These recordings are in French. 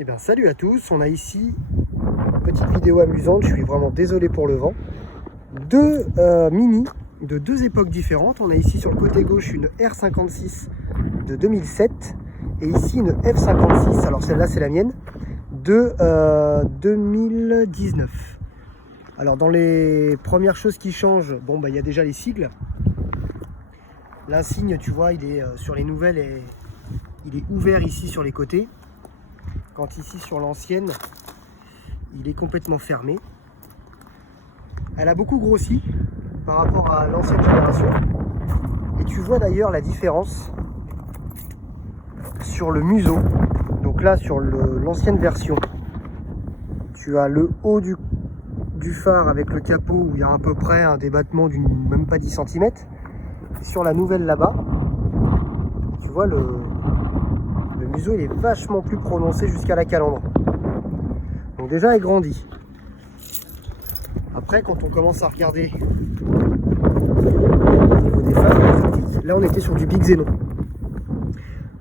Eh bien salut à tous, on a ici une petite vidéo amusante, je suis vraiment désolé pour le vent. Deux Mini de deux époques différentes. On a ici sur le côté gauche une R56 de 2007 et ici une F56, alors celle-là c'est la mienne, de 2019. Alors dans les premières choses qui changent, bon bah il y a déjà les sigles. L'insigne tu vois il est sur les nouvelles et il est ouvert ici sur les côtés. Quand ici sur l'ancienne, il est complètement fermé. Elle a beaucoup grossi par rapport à l'ancienne génération. Et tu vois d'ailleurs la différence sur le museau. Donc là, sur l'ancienne version, tu as le haut du phare avec le capot où il y a à peu près un débattement d'une même pas 10 cm. Sur la nouvelle là-bas, tu vois le museau il est vachement plus prononcé jusqu'à la calandre. Donc déjà elle grandit. Après quand on commence à regarder au niveau des phares, là on était sur du Big Xenon.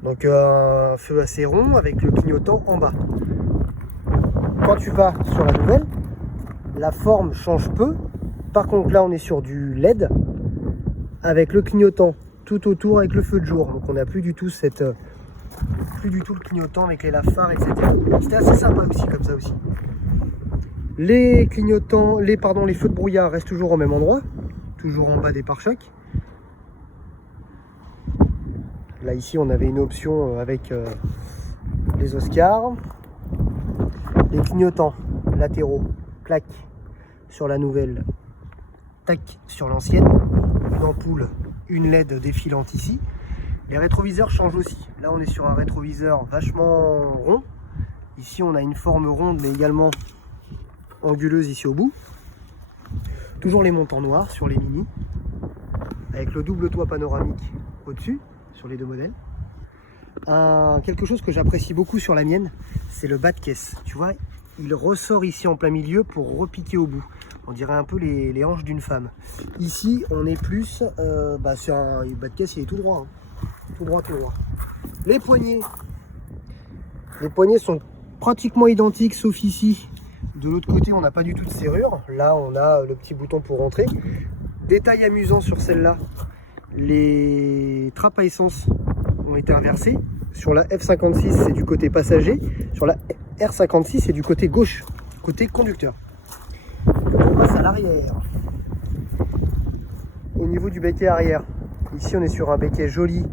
Donc un feu assez rond avec le clignotant en bas. Quand tu vas sur la nouvelle, la forme change peu. Par contre là on est sur du LED avec le clignotant tout autour avec le feu de jour. Donc on n'a plus du tout le clignotant avec les lave-phares, etc. C'était assez sympa aussi comme ça aussi. Les clignotants, les feux de brouillard restent toujours au même endroit, toujours en bas des pare-chocs. Là ici on avait une option avec les Oscars. Les clignotants latéraux, clac sur la nouvelle, tac sur l'ancienne. Une ampoule, une LED défilante ici. Les rétroviseurs changent aussi. Là on est sur un rétroviseur vachement rond. Ici on a une forme ronde mais également anguleuse ici au bout. Toujours les montants noirs sur les Mini. Avec le double toit panoramique au-dessus sur les deux modèles. Quelque chose que j'apprécie beaucoup sur la mienne, c'est le bas de caisse. Tu vois, il ressort ici en plein milieu pour repiquer au bout. On dirait un peu les hanches d'une femme. Ici on est plus sur un bas de caisse, il est tout droit. Hein. Tout droit. Les poignées sont pratiquement identiques sauf ici. De l'autre côté on n'a pas du tout de serrure. Là on a le petit bouton pour rentrer. Détail amusant sur celle-là, les trappes à essence ont été inversées. Sur la F56 c'est du côté passager. Sur la R56 c'est du côté gauche, côté conducteur. On passe à l'arrière. Au niveau du béquet arrière, ici on est sur un béquet joli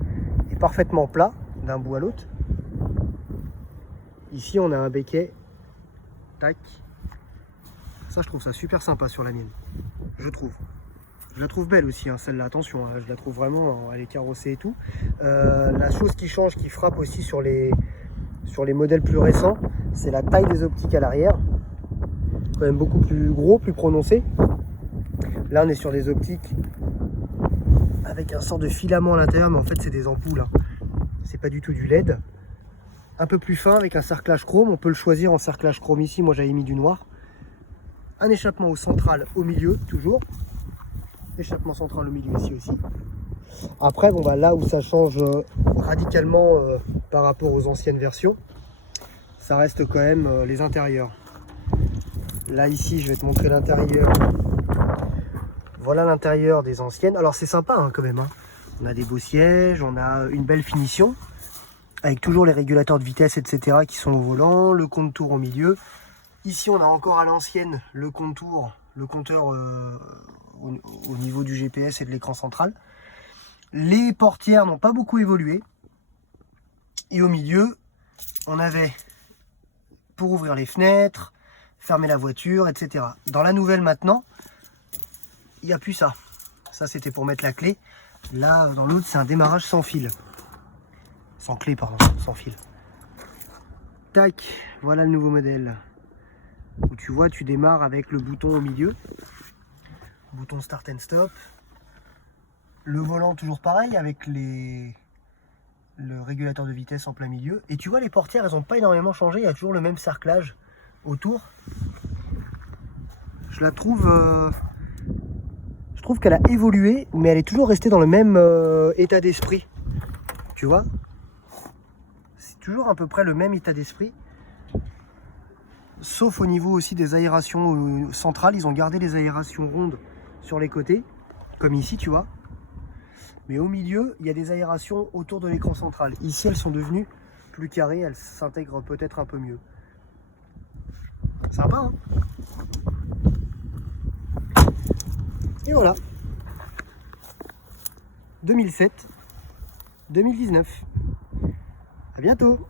et parfaitement plat d'un bout à l'autre. Ici on a un béquet tac. Ça je trouve ça super sympa sur la mienne. Je la trouve belle aussi hein, celle-là, attention, hein, je la trouve vraiment, elle est carrossée et tout. La chose qui change, qui frappe aussi sur les modèles plus récents, c'est la taille des optiques à l'arrière. Quand même beaucoup plus gros, plus prononcé. Là on est sur des optiques avec un sort de filament à l'intérieur, mais en fait c'est des ampoules. Hein. C'est pas du tout du LED. Un peu plus fin avec un cerclage chrome, on peut le choisir en cerclage chrome ici, moi j'avais mis du noir. Un échappement au central au milieu, toujours. Échappement central au milieu ici aussi. Après, bon bah là où ça change radicalement par rapport aux anciennes versions, ça reste quand même les intérieurs. Là ici, je vais te montrer l'intérieur. Voilà l'intérieur des anciennes. Alors c'est sympa hein, quand même. Hein. On a des beaux sièges, on a une belle finition, avec toujours les régulateurs de vitesse, etc. qui sont au volant, le contour au milieu. Ici, on a encore à l'ancienne le compteur au niveau du GPS et de l'écran central. Les portières n'ont pas beaucoup évolué. Et au milieu, on avait pour ouvrir les fenêtres, fermer la voiture, etc. Dans la nouvelle maintenant, il n'y a plus ça. Ça, c'était pour mettre la clé. Là, dans l'autre, c'est un démarrage sans fil. Sans clé, pardon, sans fil. Tac, voilà le nouveau modèle. Où tu vois, tu démarres avec le bouton au milieu. Bouton start and stop. Le volant toujours pareil avec le régulateur de vitesse en plein milieu. Et tu vois, les portières, elles n'ont pas énormément changé. Il y a toujours le même cerclage autour. Je trouve qu'elle a évolué, mais elle est toujours restée dans le même état d'esprit. Tu vois, c'est toujours à peu près le même état d'esprit. sauf au niveau aussi des aérations centrales. Ils ont gardé les aérations rondes sur les côtés, comme ici, tu vois. Mais au milieu, il y a des aérations autour de l'écran central. Ici, elles sont devenues plus carrées, elles s'intègrent peut-être un peu mieux. Sympa, hein? Et voilà. 2007, 2019. À bientôt.